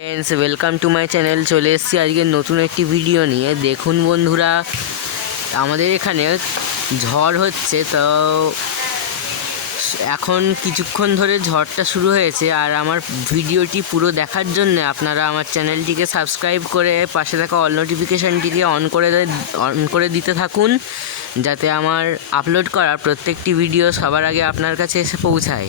Friends welcome to my channel চলে এসেছি আজকে নতুন একটি ভিডিও নিয়ে। দেখুন বন্ধুরা, আমাদের এখানে ঝড় হচ্ছে, তো এখন কিছুক্ষণ ধরে ঝড়টা শুরু হয়েছে, আর আমার ভিডিওটি পুরো দেখার জন্য আপনারা আমার চ্যানেলটিকে সাবস্ক্রাইব করে পাশে থাকা অল নোটিফিকেশানটিকে অন করে অন করে দিতে থাকুন, যাতে আমার আপলোড করা প্রত্যেকটি ভিডিও সবার আগে আপনার কাছে এসে পৌঁছায়।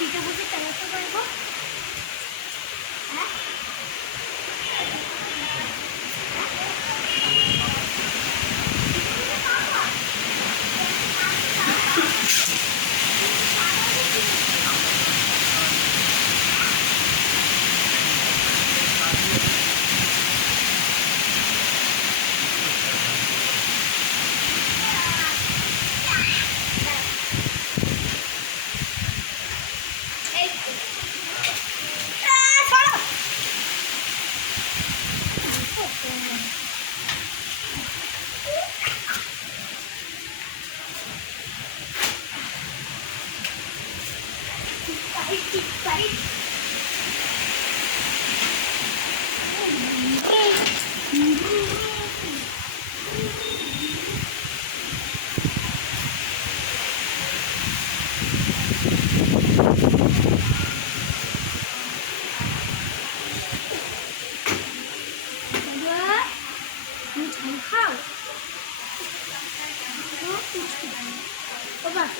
সিটে বসে চালাতে করব। হ্যাঁ? 大哥，你长胖了。嗯，不错。老。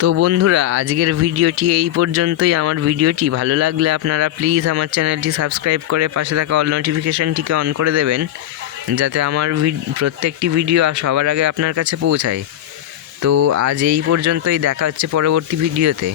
তো বন্ধুরা, আজকের ভিডিওটি এই পর্যন্তই। আমার ভিডিওটি ভালো লাগলে আপনারা প্লিজ আমার চ্যানেলটি সাবস্ক্রাইব করে পাশে থাকা অল নোটিফিকেশানটিকে অন করে দেবেন, যাতে আমার প্রত্যেকটি ভিডিও সবার আগে আপনার কাছে পৌঁছায়। তো আজ এই পর্যন্তই, দেখা হচ্ছে পরবর্তী ভিডিওতে।